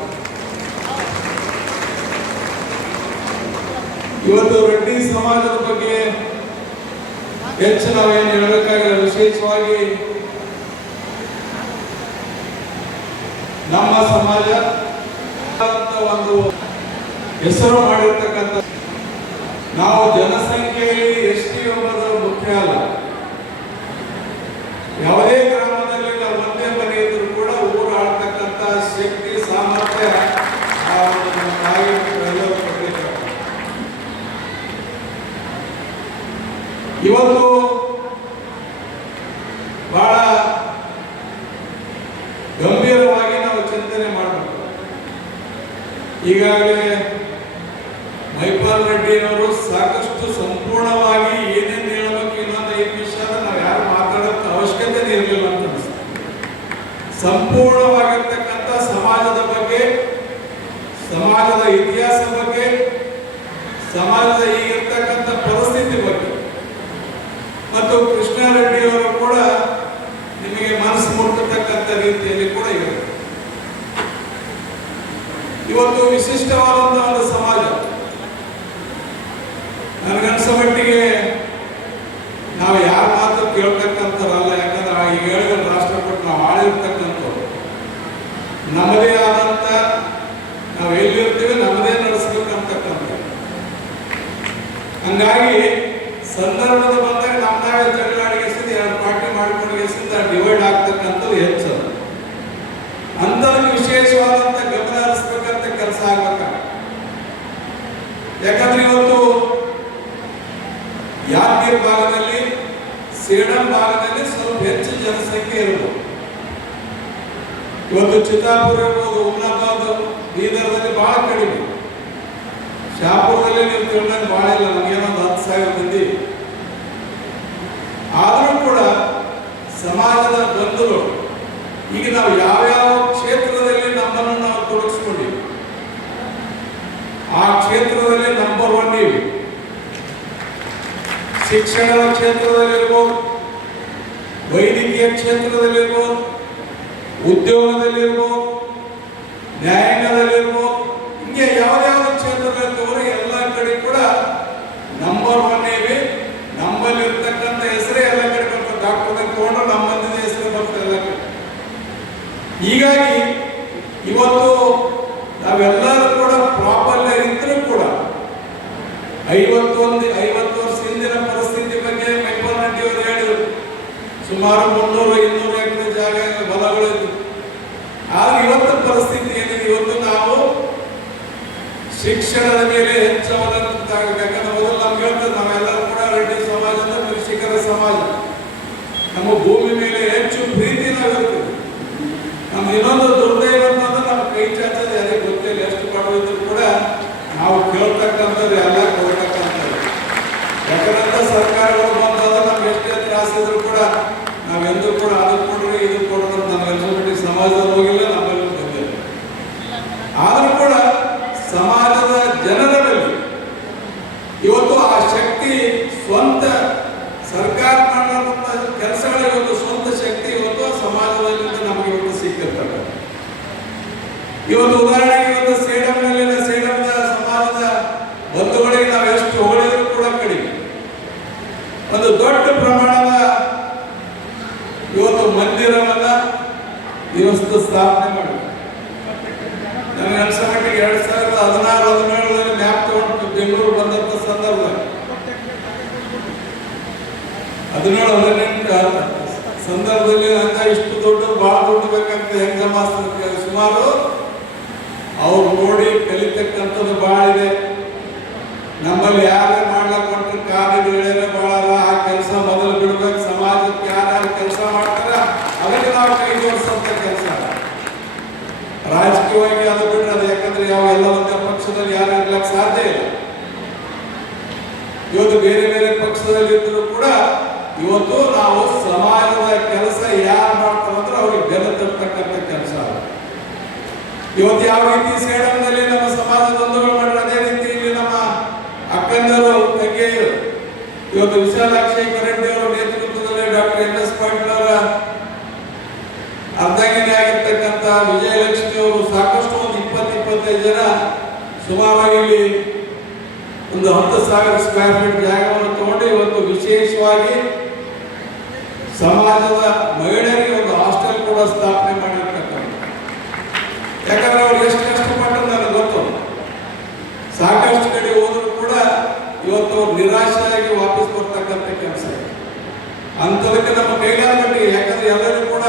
ಇವತ್ತು ರೆಡ್ಡಿ ಸಮಾಜದ ಬಗ್ಗೆ ಹೆಚ್ಚು ನಾವೇನು ಹೇಳಬೇಕಾಗಿಲ್ಲ. ವಿಶೇಷವಾಗಿ ನಮ್ಮ ಸಮಾಜ ಒಂದು ಹೆಸರು ಮಾಡಿರ್ತಕ್ಕಂಥ, ನಾವು ಜನಸಂಖ್ಯೆಯಲ್ಲಿ ಎಷ್ಟಿ ಎಂಬುದು ಮುಖ್ಯ ಅಲ್ಲ. ಯಾವುದೇ ಗ್ರಾಮದಲ್ಲಿ ನಾವು ಒಂದೇ ಮನೆ ಇದ್ರೂ ಕೂಡ ಊರು ಆಳ್ತಕ್ಕಂಥ ಶಕ್ತಿ ಸಾಮರ್ಥ್ಯ ಆ ಒಂದು ನಮ್ಮ ತಾಯಿ ಎಲ್ಲರೂ ಕೊಟ್ಟಿದ್ದಾರೆ. ಇವತ್ತು ಬಹಳ ಗಂಭೀರವಾಗಿ ನಾವು ಚಿಂತನೆ ಮಾಡಬೇಕು. ಈಗಾಗಲೇ ಮೈಪಾಲ್ ರೆಡ್ಡಿ ಅವರು ಸಾಕಷ್ಟು ಸಂಪೂರ್ಣವಾಗಿ ಏನೇನು ಹೇಳಬೇಕು ಇನ್ನೊಂದು 5 ನಿಮಿಷ ನಾವು ಯಾರು ಮಾತಾಡೋಕ್ಕೆ ಅವಶ್ಯಕತೆ ಇರಲಿಲ್ಲ ಅಂತ ಅನಿಸ್ತದೆ. ಸಂಪೂರ್ಣವಾಗಿರ್ತಕ್ಕಂಥ ಸಮಾಜದ ಬಗ್ಗೆ, ಸಮಾಜದ ಇತಿಹಾಸ ಬಗ್ಗೆ, ಸಮಾಜದ ಈಗಿರ್ತಕ್ಕಂಥ ಪರಿಸ್ಥಿತಿ ಬಗ್ಗೆ ಮತ್ತು ಕೃಷ್ಣಾರೆಡ್ಡಿ ಅವರು ಕೂಡ ನಿಮಗೆ ಮನಸ್ಸು ಮುಟ್ಟತಕ್ಕಂಥ ರೀತಿಯಲ್ಲಿ ಕೂಡ ಇರುತ್ತೆ. ಇವತ್ತು ವಿಶಿಷ್ಟವಾದಂತಹ ಒಂದು ಸಮಾಜ. ನನಗನ್ಸೋ ಮಟ್ಟಿಗೆ ನಾವು ಯಾರ ಮಾತು ಕೇಳ್ತಕ್ಕಂಥವ್ರಲ್ಲ. ಯಾಕಂದ್ರೆ ಈಗ ಹೇಳಿದ ರಾಷ್ಟ್ರಪತಿ ನಾವು ಆಳಿರ್ತಕ್ಕಂಥವ್ರು, ನಮ್ಮದೇ ಆದಂತ ನಾವು ಎಲ್ಲಿರ್ತೀವಿ ನಮ್ಮದೇ ನಡೆಸ್ಬೇಕಂತಕ್ಕಂಥ. ಹಂಗಾಗಿ ಸಂದರ್ಭದ ಬಂದಾಗ ನಾವೇ ಜಗಳಾಡಿಗೆಸಿದ 2 ಪಾರ್ಟಿ ಮಾಡ್ಕೊಂಡಿಗೆಸಿದ ಡಿವೈಡ್ ಆಗ್ತಕ್ಕಂಥದ್ದು ಹೆಚ್ಚು. ಅಂಥವ್ರಿಗೆ ವಿಶೇಷವಾದಂಥ ಗಮನ ಹರಿಸ್ಬೇಕಂತ ಕೆಲಸ ಆಗ್ಬೇಕಾಗ. ಯಾಕಂದ್ರೆ ಇವತ್ತು ಯಾದಗಿರಿ ಭಾಗದಲ್ಲಿ, ಸೇಡಂ ಭಾಗದಲ್ಲಿ ಸ್ವಲ್ಪ ಹೆಚ್ಚು ಜನಸಂಖ್ಯೆ ಇರಬಹುದು. ಇವತ್ತು ಚಿತ್ತಾಪುರ ಇರ್ಬೋದು, ಹುಮ್ನಾಬಾದ್, ಬೀದರ್ದಲ್ಲಿ ಬಹಳ ಕಡಿಮೆ. ಶಾಪುರದಲ್ಲಿ ನೀವು ತಿಳ್ದಂಗೆ ಬಹಳ ಇಲ್ಲ, ನಮಗೇನೊಂದು 10,000 ಮಂದಿ. ಆದರೂ ಕೂಡ ಸಮಾಜದ ಬಂಧುಗಳು ಈಗ ನಾವು ಯಾವ್ಯಾವ ಕ್ಷೇತ್ರದಲ್ಲಿ ನಮ್ಮನ್ನು ನಾವು ತೊಡಗಿಸ್ಕೊಂಡಿವಿ ಆ ಕ್ಷೇತ್ರದಲ್ಲಿ ನಂಬರ್ 1 ಇವೆ. ಶಿಕ್ಷಣದ ಕ್ಷೇತ್ರದಲ್ಲಿರ್ಬೋದು, ವೈದ್ಯಕೀಯ ಕ್ಷೇತ್ರದಲ್ಲಿರ್ಬೋದು, ಉದ್ಯೋಗದಲ್ಲಿರ್ಬೋದು, ನ್ಯಾಯಾಂಗದಲ್ಲಿರ್ಬೋದು, ಹಿಂಗೆ ಯಾವ್ದಾವ್ದು ಕ್ಷೇತ್ರದಲ್ಲಿ ತೋರಿ ಎಲ್ಲ ಕಡೆ ಕೂಡ ನಂಬರ್ 1 ಇವೆ. ನಮ್ಮಲ್ಲಿ ಇರ್ತಕ್ಕಂಥ ಹೆಸರೇ ಎಲ್ಲ ಕಡೆ ಬರ್ತದೆ. ಡಾಕ್ಟರ್ ತಗೊಂಡ್ರೆ ನಮ್ಮ ಮಂದಿದ ಹೆಸರು ಬರ್ತದೆ ಎಲ್ಲ ಕಡೆ. ಹೀಗಾಗಿ ಇವತ್ತು ನಾವೆಲ್ಲರೂ ಕೂಡ ಪ್ರಾಬಲ್ಯ ಇದ್ರೂ ಕೂಡ 50 ವರ್ಷ ಹಿಂದಿನ ಪರಿಸ್ಥಿತಿ ಬಗ್ಗೆ ಮೈಪಾಲ್ ರೆಡ್ಡಿ ಅವರು ಹೇಳಿದರು. ಸುಮಾರು 300-200 ಎಕರೆ ಜಾಗ ಹೊಲಗಳಿದ್ದು. ಆದ್ರೆ ಇವತ್ತು ಪರಿಸ್ಥಿತಿ ಏನಿದೆ, ಇವತ್ತು ನಾವು ಶಿಕ್ಷಣದ ಮೇಲೆ ಹೆಚ್ಚು ಅವಲಂಬಿತರಾಗಬೇಕು. ಯಾಕಂದ್ರೆ ಮೊದಲು ನಮ್ಗೆ ಹೇಳ್ತಾರೆ ನಾವೆಲ್ಲರೂ ಕೂಡ ರೆಡ್ಡಿ ಸಮಾಜ ಅಂದ್ರೆ ಕೃಷಿಕರ ಸಮಾಜ. ನಮ್ಮ ಭೂಮಿ ಮೇಲೆ ಹೆಚ್ಚು ಪ್ರೀತಿ ನಾವಿರ್ತದೆ. ನಮ್ಮ ಇನ್ನೊಂದು ದುರ್ದೈವ ಅಂತಂದ್ರೆ ನಮ್ಮ ಕೈ ಚಾಚೋದು ಯಾರಿಗೆ ಗೊತ್ತಿಲ್ಲ. ಎಷ್ಟು ಪಡೆದಿದ್ರು ಕೂಡ ನಾವು ಕೇಳ್ತಕ್ಕಂಥದ್ದು ಎಲ್ಲ ಕೊಡ್ತಕ್ಕಂಥದ್ದು. ಯಾಕಂದ್ರೆ ಸರ್ಕಾರಗಳು ಬಂದಾಗ ನಮ್ಗೆ ಎಷ್ಟೇ ತ್ರಾಸಿದ್ರು ಕೂಡ ನಾವೆಂದೂ ಕೂಡ ಅದು ಕೊಡ್ರಿ ಇದು ಕೊಡ್ರಿ ಅಂತ ನಮ್ಗೆ ಸಮಾಜದಲ್ಲಿ ಹೋಗಿಲ್ಲ, ನಮ್ಮಲ್ಲಿ ಬಂದಿಲ್ಲ. ಆದ್ರೂ ಕೂಡ ಸಮಾಜದ ಜನರಲ್ಲಿ ಇವತ್ತು ಆ ಶಕ್ತಿ, ಸ್ವಂತ ಸರ್ಕಾರ ಮಾಡುವಂತ ಕೆಲಸಗಳ ಇವತ್ತು ಸ್ವಂತ ಶಕ್ತಿ ಇವತ್ತು ಸಮಾಜದಲ್ಲಿ ನಮಗೆ ಇವತ್ತು ಸಿಕ್ಕಿರ್ತದೆ. ಇವತ್ತು ಉದಾಹರಣೆಗೆ ಇವತ್ತು ಸೇಡಂನಲ್ಲಿನ ಸೇಡಂನ ಸಮಾಜದ ಬಂಧುಗಳಿಗೆ ನಾವು ಎಷ್ಟು ಹೊಗಳಿದ್ರು ಕೂಡ ಕಡಿಮೆ. ಒಂದು ದೊಡ್ಡ ಪ್ರಮಾಣದ ಇವತ್ತು ಮಂದಿರವನ್ನ ಇವತ್ತು ಸ್ಥಾಪನೆ ಮಾಡಿ ನನಗೆ ಅನ್ಸೋ ಮಟ್ಟಿಗೆ 2016-17 ಮ್ಯಾಪ್ ತಗೊಂಡು ಬೆಂಗಳೂರು ಬಂದಂತ ಸಂದರ್ಭದಲ್ಲಿ 17-18 ಸಂದರ್ಭದಲ್ಲಿ ಅಂತ ಇಷ್ಟು ದೊಡ್ಡ ಬಹಳ ದೊಡ್ಡ ಬೇಕಂತ ಹೆಂಗ ಮಾಸ್ತರ ಸುಮಾರು ಅವ್ರು ನೋಡಿ ಕಲಿತಕ್ಕಂಥದ್ದು ಬಹಳ ಇದೆ. ನಮ್ಮಲ್ಲಿ ಯಾರೇ ಮಾಡ್ಲಕ್ಕೆ ಕೊಟ್ಟರೆ ಕಾರ್ಯಗಳೇ ಬಹಳ ಆ ಕೆಲಸ ಮೊದಲು ಬಿಡ್ಬೇಕು. ಸಮಾಜಕ್ಕೆ ಯಾರು ಕೆಲಸ ಮಾಡ್ತಾರ ಅದಕ್ಕೆ ನಾವು ಕೈ ಜೋಡಿಸಂತ ಕೆಲಸ. ರಾಜಕೀಯವಾಗಿ ಅದು ಬಿಟ್ಟರೆ ಅದು, ಯಾಕಂದ್ರೆ ಎಲ್ಲ ಒಂದೇ ಪಕ್ಷದಲ್ಲಿ ಯಾರು ಇರ್ಲಕ್ಕೆ ಸಾಧ್ಯ ಇಲ್ಲ. ಇವತ್ತು ಬೇರೆ ಬೇರೆ ಪಕ್ಷದಲ್ಲಿ ಇದ್ರೂ ಕೂಡ ಇವತ್ತು ನಾವು ಸಮಾಜದ ಕೆಲಸ ಯಾರು ಮಾಡ್ತಾರಂದ್ರೆ ಅವ್ರಿಗೆ ಬೆಲೆ ತರ್ತಕ್ಕಂಥ ಕೆಲಸ. ಇವತ್ತು ಯಾವ ರೀತಿ ಸೇಡಂನಲ್ಲಿ ನಮ್ಮ ಸಮಾಜದ ಬಂಧುಗಳು ಮಾಡಿದ್ರೆ ಅದೇ ರೀತಿ ಇಲ್ಲಿ ನಮ್ಮ ಅಕ್ಕಂದರು, ತಂಗಿಯರು ಇವತ್ತು ವಿಶಾಲಾಕ್ಷಿ ಕರೆಡ್ಡಿ ಅವರ ನೇತೃತ್ವದಲ್ಲಿ ಡಾಕ್ಟರ್ NS ಪಾಟೀಲ್ ಅವರ ಅರ್ಧಾಂಗಿನಿ ಆಗಿರ್ತಕ್ಕಂಥ ವಿಜಯಲಕ್ಷ್ಮಿ ಅವರು ಸಾಕಷ್ಟು ಒಂದು 20-25 ಜನ ಸುಮಾರಾಗಿ ಇಲ್ಲಿ ಒಂದು 10,000 ಸ್ಕ್ವೇರ್ ಫೀಟ್ ಜಾಗವನ್ನು ತಗೊಂಡು ಇವತ್ತು ವಿಶೇಷವಾಗಿ ಸಮಾಜದ ಮಹಿಳೆಯರಿಗೆ ಒಂದು ಹಾಸ್ಟೆಲ್ ಕೂಡ ಸ್ಥಾಪನೆ ಮಾಡಿರ್ತಕ್ಕಂಥ. ಯಾಕಂದ್ರೆ ಅವ್ರು ಎಷ್ಟು ಕಷ್ಟಪಟ್ಟರು ನನಗೆ ಗೊತ್ತು. ಸಾಕಷ್ಟು ಕಡೆ ಹೋದ್ರು ಕೂಡ ಇವತ್ತು ಅವ್ರು ನಿರಾಶೆಯಾಗಿ ವಾಪಸ್ ಬರ್ತಕ್ಕಂಥ ಕೆಲಸ. ಅಂಥದಕ್ಕೆ ನಮ್ಮ ಕೈಲಾಗಬೇಕು. ಯಾಕಂದ್ರೆ ಎಲ್ಲರೂ ಕೂಡ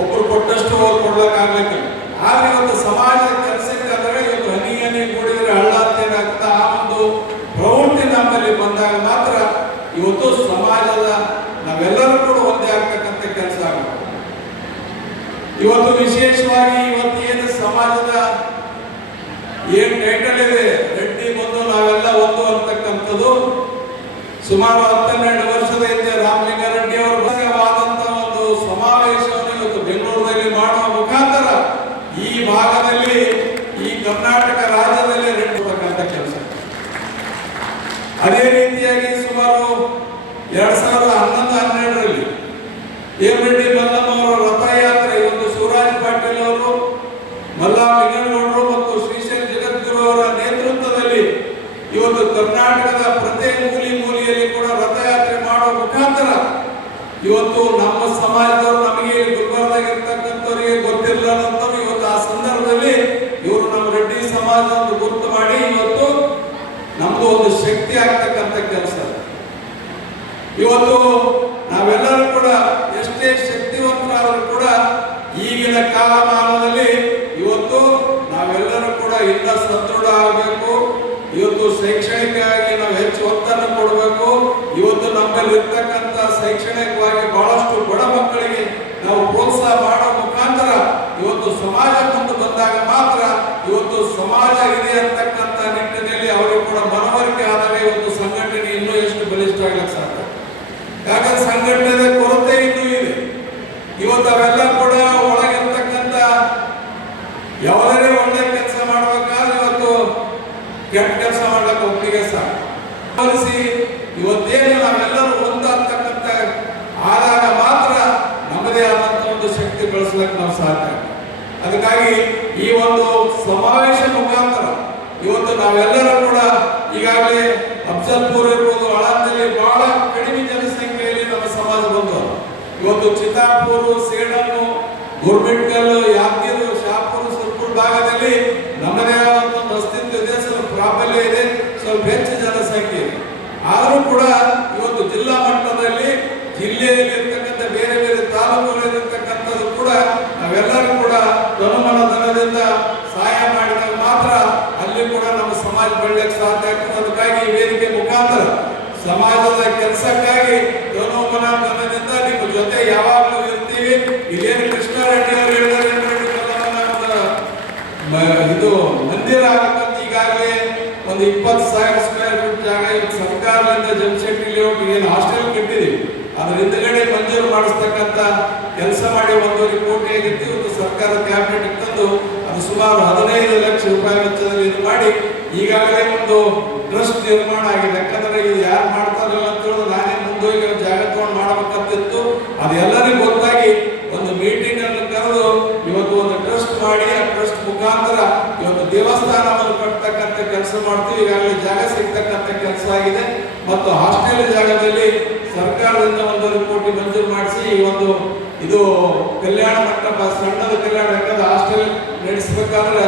ಒಬ್ಬರು ಕೊಟ್ಟಷ್ಟು ಅವ್ರು ಕೊಡ್ಲಕ್ಕಾಗ್ಲಿಕ್ಕೆ. ಆದ್ರೆ ಏನ್ ಟೈಟಲ್ ಇದೆ ರೆಡ್ಡಿ ಬಂದು ನಾವೆಲ್ಲ ಒಂದು ಅಂತಕ್ಕಂಥದ್ದು ಸುಮಾರು 12 ವರ್ಷದ ಹಿಂದೆ ರಾಮಲಿಂಗಾರೆಡ್ಡಿ ಅವರು ಬಲವಾದಂತಹ ಒಂದು ಸಮಾವೇಶವನ್ನು ಇವತ್ತು ಬೆಂಗಳೂರಿನಲ್ಲಿ ಮಾಡುವ ಮುಖಾಂತರ ಈ ಭಾಗದಲ್ಲಿ ಈ ಕರ್ನಾಟಕ ರಾಜ್ಯದಲ್ಲಿ ರೆಡ್ಡಿರ್ತಕ್ಕಂಥ ಕೆಲಸ. ಅದೇ ರೀತಿಯಾಗಿ ಸುಮಾರು 2011-12ರಲ್ಲಿ ಹೇಮರೆಡ್ಡಿ ಮಲ್ಲಮ್ಮ ಅವರ ರಥಯಾತ್ರೆ ಇವತ್ತು ಶಿವರಾಜ್ ಪಾಟೀಲ್ ಅವರು, ಮಲ್ಲಾಲಿಂಗನಗೌಡರು ಮತ್ತು ಶ್ರೀಶೈಲ ಜಗದ್ಗುರು ಅವರ ನೇತೃತ್ವದಲ್ಲಿ ಇವತ್ತು ಕರ್ನಾಟಕದ ಪ್ರತಿ ಮೂಲೆಯಲ್ಲಿ ಕೂಡ ರಥಯಾತ್ರೆ ಮಾಡುವ ಮುಖಾಂತರ ಇವತ್ತು ನಮ್ಮ ಸಮಾಜದವರು ನಮಗೆ ಗುಲ್ಬರ್ಗದಾಗ ಇರ್ತಕ್ಕಂಥವರಿಗೆ ಗೊತ್ತಿರಲಾರಂತವ್ರು ಇವತ್ತು ಆ ಸಂದರ್ಭದಲ್ಲಿ ಇವರು ನಮ್ಮ ರೆಡ್ಡಿ ಸಮಾಜ ಒಂದು ಗುರುತು ಮಾಡಿ ಇವತ್ತು ನಮ್ದು ಒಂದು ಶಕ್ತಿ ಆಗ್ತಕ್ಕಂಥ ಕೆಲಸ. ಇವತ್ತು ನಾವೆಲ್ಲರೂ ಕೂಡ ಎಷ್ಟೇ ಶಕ್ತಿವಂತರಾದರೂ ಕೂಡ ಈಗಿನ ಕಾಲಮಾನದಲ್ಲಿ ಇವತ್ತು ನಾವೆಲ್ಲರೂ ಕೂಡ ಇಂದ ಸದೃಢ ಆಗಬೇಕು. ಇವತ್ತು ಶೈಕ್ಷಣಿಕವಾಗಿ ನಾವು ಹೆಚ್ಚು ಒತ್ತನ್ನು ಕೊಡಬೇಕು. ಇವತ್ತು ನಮ್ಮಲ್ಲಿ ಇರ್ತಕ್ಕಂಥ ಶೈಕ್ಷಣಿಕವಾಗಿ ಬಹಳಷ್ಟು ಬಡ ಮಕ್ಕಳಿಗೆ ನಾವು ಪ್ರೋತ್ಸಾಹ ಮಾಡೋ ಮುಖಾಂತರ ಇವತ್ತು ಸಮಾಜ ಮುಂದೆ ಬಂದಾಗ ಮಾತ್ರ ಇವತ್ತು ಸಮಾಜ ಇದೆ ಅಂತಕ್ಕಂಥ ನಿಟ್ಟಿನಲ್ಲಿ ಅವರಿಗೆ ಕೂಡ ಮನವರಿಕೆ ಆದಾಗ ಇವತ್ತು ಸಂಘಟನೆ ಇನ್ನೂ ಎಷ್ಟು ಬಲಿಷ್ಠ ಆಗ್ಲಿಕ್ಕೆ ಸಾಧ್ಯ. ಯಾಕಂದ್ರೆ ಸಂಘಟನೆಯ ಕೊರತೆ ಇನ್ನೂ ಇದೆ. ಇವತ್ತು ಅವೆಲ್ಲ ಕೂಡ ಒಳಗಿರ್ತಕ್ಕಂಥ ಯಾವುದೇ ಒಳ್ಳೆ ಕೆಲಸ ಮಾಡಬೇಕಾದ್ರೆ ಇವತ್ತು ಕೆಟ್ಟ ಕೆಲಸ ಮಾಡ್ಲಿಕ್ಕೆ ಒಪ್ಪಿಗೆ ಸಾಕಿ ಇವತ್ತೇನು ನಾವೆಲ್ಲರೂ ಒಂದಾಗ್ತಕ್ಕಂಥ ಆದಾಗ ಮಾತ್ರ ನಮ್ಮದೇ ಆದಂತ ಒಂದು ಶಕ್ತಿ ಬೆಳೆಸ್ಲಿಕ್ಕೆ ನಾವು ಸಾಧ್ಯ. ಅದಕ್ಕಾಗಿ ಈ ಒಂದು ಸಮಾವೇಶ ಮುಖಾಂತರ ಇವತ್ತು ನಾವೆಲ್ಲರೂ ಕೂಡ ಈಗಾಗಲೇ ಅಫ್ಜಲ್ಪುರ್ ಇರ್ಬೋದು, ಆಳಂದಲ್ಲಿ ಬಹಳ ಕಡಿಮೆ ಜನಸಂಖ್ಯೆಯಲ್ಲಿ ನಮ್ಮ ಸಮಾಜ ಬಂದವರು. ಇವತ್ತು ಚಿತ್ತಾಪುರ, ಸೇಡನ್ನು, ಗುರ್ಮಿಟ್ಕಲ್, ಯಾದಗಿರಿ, ಶಾಪುರ, ಸುರ್ಪುರ್ ಭಾಗದಲ್ಲಿ ನಮ್ಮದೇ ಆದಂತ ಒಂದು ಅಸ್ತಿತ್ವ ಇದೆ, ಸ್ವಲ್ಪ ಪ್ರಾಬಲ್ಯ ಇದೆ, ಸ್ವಲ್ಪ ಹೆಚ್ಚು ಜನಸಂಖ್ಯೆ ಇದೆ. ಆದರೂ ಕೂಡ ಇವತ್ತು ಜಿಲ್ಲಾ ಮಟ್ಟದಲ್ಲಿ ಜಿಲ್ಲೆಯಲ್ಲಿ ಇರ್ತಕ್ಕಂಥ ಬೇರೆ ಬೇರೆ ತಾಲೂಕುಗಳಿರ್ತಕ್ಕಂಥದ್ದು ಕೂಡ ನಾವೆಲ್ಲರೂ ಕೂಡ ತನುಮನ ಧನದಿಂದ ಸಹಾಯ ಮಾಡಿದಾಗ ಮಾತ್ರ ಅಲ್ಲಿ ಕೂಡ ನಮ್ಮ ಸಮಾಜ ಬೆಳೆಯಕ್ಕೆ ಸಾಧ್ಯ ಆಗ್ತದೆ. ಅದಕ್ಕಾಗಿ ಈ ವೇದಿಕೆ ಮುಖಾಂತರ ಸಮಾಜದ ಕೆಲಸಕ್ಕಾಗಿ ತನುಮನ ಧನದಿಂದ ನಿಮ್ಮ ಜೊತೆ ಯಾವಾಗಲೂ ಇರ್ತೀವಿ. ಇದೇನು ಕೃಷ್ಣಾರೆಡ್ಡಿ ಅವರು ಹೇಳಿದ್ದಾರೆ, ಇದು ಮಂದಿರ ಆಗಬೇಕಂತ ಈಗಾಗಲೇ ಒಂದು 20,000 ಸ್ಕ್ವೇರ್ ಫೀಟ್ ಜಾಗ ಸರ್ಕಾರದಿಂದ ಜಮಶೆಟ್ಟಿ ಲೇಔಟ್ ಏನು ಹಾಸ್ಟೆಲ್ ಕಟ್ಟಿದೀವಿ ಅದ್ರ ಹಿಂದ್ಗಡೆ ಮಂಜೂರು ಮಾಡಿಸ್ತಕ್ಕಂಥ ಕೆಲಸ ಮಾಡಿ 1.5 ಕೋಟಿ ಆಗಿತ್ತು. ಇವತ್ತು ಸರ್ಕಾರ ಕ್ಯಾಬಿನೆಟ್ ತಂದು ಅದು ಸುಮಾರು 15 ಲಕ್ಷ ರೂಪಾಯಿ ವೆಚ್ಚದಲ್ಲಿ ಇದು ಮಾಡಿ ಈಗಾಗಲೇ ಒಂದು ಟ್ರಸ್ಟ್ ನಿರ್ಮಾಣ ಆಗಿದೆ. ಯಾಕಂದ್ರೆ ಇದು ಯಾರು ಮಾಡ್ತಾರಲ್ಲ ಅಂತ ಹೇಳಿದ್ರೆ ನಾನೇ ಮುಂದೋಗಿ ಜಾಗ ತಗೊಂಡು ಮಾಡಬೇಕಂತಿತ್ತು. ಅದು ಎಲ್ಲರಿಗೂ ಗೊತ್ತಾಗಿ ಒಂದು ಮೀಟಿಂಗ್ ಅನ್ನು ಕರೆದು ಇವತ್ತು ಒಂದು ಟ್ರಸ್ಟ್ ಮಾಡಿ ಆ ಟ್ರಸ್ಟ್ ಮುಖಾಂತರ ಇವತ್ತು ದೇವಸ್ಥಾನವನ್ನು ಕಟ್ಟತಕ್ಕಂಥ ಕೆಲಸ ಮಾಡ್ತೀವಿ. ಈಗಾಗಲೇ ಜಾಗ ಸಿಗ್ತಕ್ಕಂಥ ಕೆಲಸ ಆಗಿದೆ ಮತ್ತು ಹಾಸ್ಟೆಲ್ ಜಾಗದಲ್ಲಿ ಸರ್ಕಾರದಿಂದ 1.5 ಕೋಟಿ ಮಂಜೂರು ಮಾಡಿಸಿ ಈ ಒಂದು ಇದು ಕಲ್ಯಾಣ ಮಂಟಪ ಸಣ್ಣದ ಕಲ್ಯಾಣ, ಯಾಕಂದ್ರೆ ಹಾಸ್ಟೆಲ್ ನಡೆಸಬೇಕಾದ್ರೆ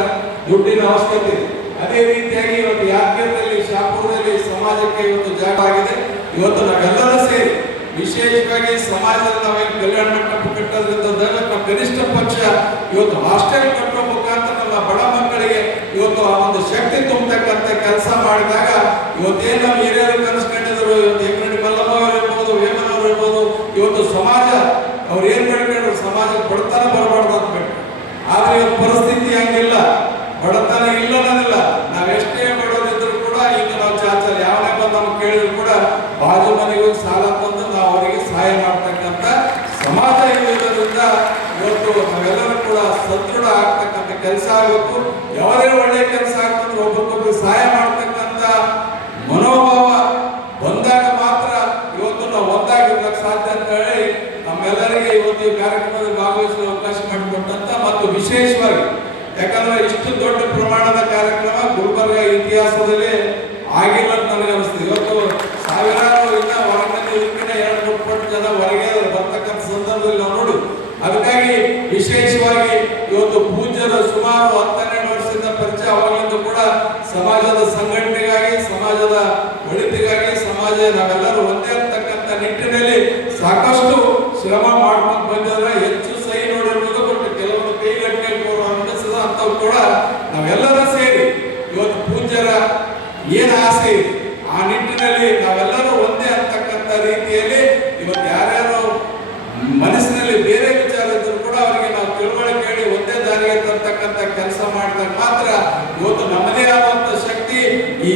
ದುಡ್ಡಿನ ಅವಶ್ಯಕತೆ ಇದೆ. ಅದೇ ರೀತಿಯಾಗಿ ಇವತ್ತು ಯಾದಗಿರಿಯಲ್ಲಿ, ಶಾಪುರದಲ್ಲಿ ಸಮಾಜಕ್ಕೆ ಇವತ್ತು ಜಾಗ ಆಗಿದೆ. ಇವತ್ತು ನಾವೆಲ್ಲರೂ ಸೇರಿ ವಿಶೇಷವಾಗಿ ಸಮಾಜದಲ್ಲಿ ನಾವೇನು ಕಲ್ಯಾಣ ಮಂಟಪ ಕಟ್ಟೋದ್ರಿಂದ ಕನಿಷ್ಠ ಪಕ್ಷ ಇವತ್ತು ಹಾಸ್ಟೆಲ್ ಕಟ್ಟುವ ಮುಖಾಂತರ ನಮ್ಮ ಬಡ ಮಕ್ಕಳಿಗೆ ಇವತ್ತು ಆ ಒಂದು ಶಕ್ತಿ ತುಂಬತಕ್ಕಂಥ ಕೆಲಸ ಮಾಡಿದಾಗ ಇವತ್ತೇನು ನಮ್ಮ ಹಿರಿಯರು ಕನಸ್ಕೊಂಡಿದ್ರು, ಇವತ್ತು ಹೇಮರೆಡ್ಡಿ ಮಲ್ಲಮ್ಮ ಅವರು ಇರ್ಬೋದು, ವೇಮನ್ ಅವರು ಇರ್ಬೋದು, ಇವತ್ತು ಸಮಾಜ ಅವ್ರು ಏನ್ ಮಾಡ್ಕೊಂಡ್ರು, ಸಮಾಜಕ್ಕೆ ಬಡತನ ಬರಬಾರ್ದು ಅಂತ ಬಿಟ್ಟು. ಆದ್ರೆ ಇವತ್ತು ಪರಿಸ್ಥಿತಿ ಹಂಗಿಲ್ಲ, ಬಡತನ ಇಲ್ಲ ಅನ್ನೋದಿಲ್ಲ. ನಾವೆಷ್ಟೇ ಬಡವರಿದ್ರು ಕೂಡ ಈಗ ನಾವು ಚಾಚಲ್ ಯಾವನೇ ಬಂದು ನಮ್ಗೆ ಕೇಳಿದ್ರು ಕೂಡ ಬಾಜು ಮನೆಗೂ ಸಾಲ ತಂದು ನಾವು ಅವರಿಗೆ ಸಹಾಯ ಮಾಡ್ತಕ್ಕಂಥ ಸಮಾಜ ಇರುವುದರಿಂದ ಇವತ್ತು ನಾವೆಲ್ಲರೂ ಕೂಡ ಸದೃಢ ಆಗ್ತಕ್ಕಂಥ ಕೆಲಸ ಆಗಬೇಕು. ಯಾವುದೇ ಒಳ್ಳೆ ಕೆಲಸ ಆಗ್ತಂದ್ರೆ ಒಬ್ಬರಿಗೊಬ್ಬರು ಸಹಾಯ ಮಾಡ್ತಕ್ಕಂಥ ಮನೋಭಾವ ಬಂದಾಗ ಮಾತ್ರ ಇವತ್ತು ನಾವು ಒಂದಾಗಿರ್ಲಿಕ್ಕೆ ಸಾಧ್ಯ ಅಂತ ಹೇಳಿ ನಮ್ಮೆಲ್ಲರಿಗೆ ಇವತ್ತು ಈ ಕಾರ್ಯಕ್ರಮದಲ್ಲಿ ಭಾಗವಹಿಸುವ ಅವಕಾಶ ಮಾಡಿಕೊಟ್ಟಂತ ಮತ್ತು ವಿಶೇಷವಾಗಿ ಯಾಕಂದ್ರೆ ಇಷ್ಟು ದೊಡ್ಡ ಪ್ರಮಾಣದ ಕಾರ್ಯಕ್ರಮ ಗುಲ್ಬರ್ಗ ಇತಿಹಾಸದಲ್ಲಿ ಆಗಿಲ್ಲ ಅಂತ ನನಗೆ ಅನಿಸ್ತದೆ. ಇವತ್ತು ಸಾವಿರಾರು ಇಲ್ಲ ಹೊರಗಡೆ ಇದಕ್ಕಿಂತ 2-3 ಪಟ್ಟು ಜನ ಹೊರಗೆ ಬರ್ತಕ್ಕಂಥ ಸಂದರ್ಭದಲ್ಲಿ ನಾವು ನೋಡು. ಅದಕ್ಕಾಗಿ ವಿಶೇಷವಾಗಿ ಇವತ್ತು ಪೂಜ್ಯರು ಸುಮಾರು 12 ವರ್ಷದಿಂದ ಪರಿಚಯ, ಅವಾಗಲಿಂದ ಕೂಡ ಸಮಾಜದ ಸಂಘಟನೆಗಾಗಿ, ಸಮಾಜದ ಒಳಿತಿಗಾಗಿ, ಸಮಾಜ ನಾವೆಲ್ಲರೂ ಒಂದೇ ಅಂತಕ್ಕಂಥ ನಿಟ್ಟಿನಲ್ಲಿ ಸಾಕಷ್ಟು ಶ್ರಮ ಮಾಡ್ಕೊಂಡು ಬಂದಿದ್ರೆ ಹೆಚ್ಚು ಸಹಿ ನೋಡಿರ್ಬೋದು. ಬಟ್ ಕೆಲವೊಂದು ಕೈಗಟ್ಟಲೆ ಅನಿಸದ ಅಂತವ್ರು ಕೂಡ ನಾವೆಲ್ಲರೂ ಸೇರಿ ಇವತ್ತು ಪೂಜ್ಯರ ಏನು ಆಸೆ ಇದೆ ಆ ನಿಟ್ಟಿನಲ್ಲಿ ನಾವೆಲ್ಲರೂ ಒಂದೇ ಅಂತಕ್ಕಂಥ ರೀತಿಯಲ್ಲಿ ಇವತ್ತು ಯಾರ್ಯಾರು ಮನಸ್ಸಿನಲ್ಲಿ ಬೇರೆ ವಿಚಾರ ಇದ್ರು ಕೂಡ ಅವರಿಗೆ ನಾವು ತಿಳುವಳಿಕೆ ಹೇಳಿ ಒಂದೇ ದಾರಿಗೆ ತರ್ತಕ್ಕಂಥ ಕೆಲಸ ಮಾಡಿದಾಗ ಮಾತ್ರ ಇವತ್ತು ನಮ್ಮದೇ ಈ